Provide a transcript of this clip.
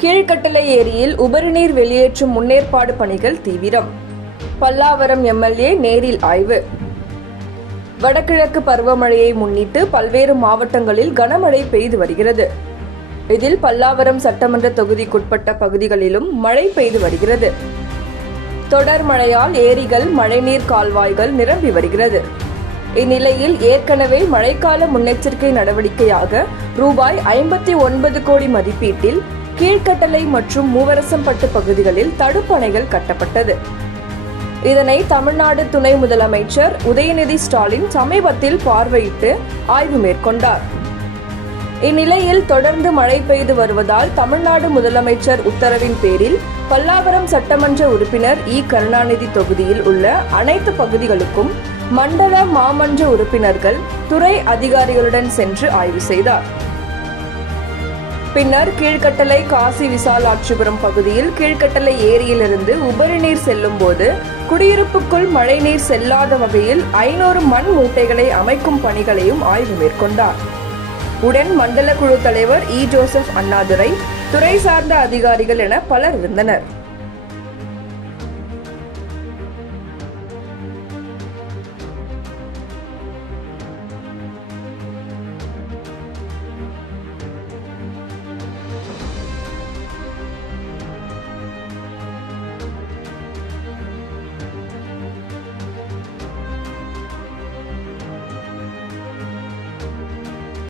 கீழ்கட்டளை ஏரியில் உபரிநீர் வெளியேற்றும் முன்னேற்பாடு பணிகள் தீவிரம். பல்லாவரம் எம்எல்ஏ நேரில் ஆய்வு. வடகிழக்கு பருவமழையை முன்னிட்டு பல்வேறு மாவட்டங்களில் கனமழை பெய்து வருகிறது. இதில் பல்லாவரம் சட்டமன்ற தொகுதிக்குட்பட்ட பகுதிகளிலும் மழை பெய்து வருகிறது. தொடர் மழையால் ஏரிகள் மழைநீர் கால்வாய்கள் நிரம்பி வருகிறது. இந்நிலையில் ஏற்கனவே மழைக்கால முன்னெச்சரிக்கை நடவடிக்கையாக ரூபாய் ஐம்பத்தி ஒன்பது கோடி மதிப்பீட்டில் கீழ்கட்டளை மற்றும் மூவரசம்பட்டு பகுதிகளில் தடுப்பணைகள் கட்டப்பட்டது. இதனை தமிழ்நாடு துணை முதலமைச்சர் உதயநிதி ஸ்டாலின் சமீபத்தில் பார்வையிட்டு ஆய்வு மேற்கொண்டார். இந்நிலையில் தொடர்ந்து மழை பெய்து வருவதால் தமிழ்நாடு முதலமைச்சர் உத்தரவின் பேரில் பல்லாவரம் சட்டமன்ற உறுப்பினர் இ. கருணாநிதி தொகுதியில் உள்ள அனைத்து பகுதிகளுக்கும் மண்டல மாமன்ற உறுப்பினர்கள் துறை அதிகாரிகளுடன் சென்று ஆய்வு செய்தார். பின்னர் கீழ்கட்டளை காசி விசால் ஆட்சிபுரம் பகுதியில் கீழ்கட்டளை ஏரியிலிருந்து உபரிநீர் செல்லும் போது குடியிருப்புக்குள் மழைநீர் செல்லாத வகையில் ஐநூறு மண் மூட்டைகளை அமைக்கும் பணிகளையும் ஆய்வு மேற்கொண்டார். உடன் மண்டல குழு தலைவர் இ. ஜோசப் அண்ணாதுரை துறை சார்ந்த அதிகாரிகள் என பலர் இருந்தனர்.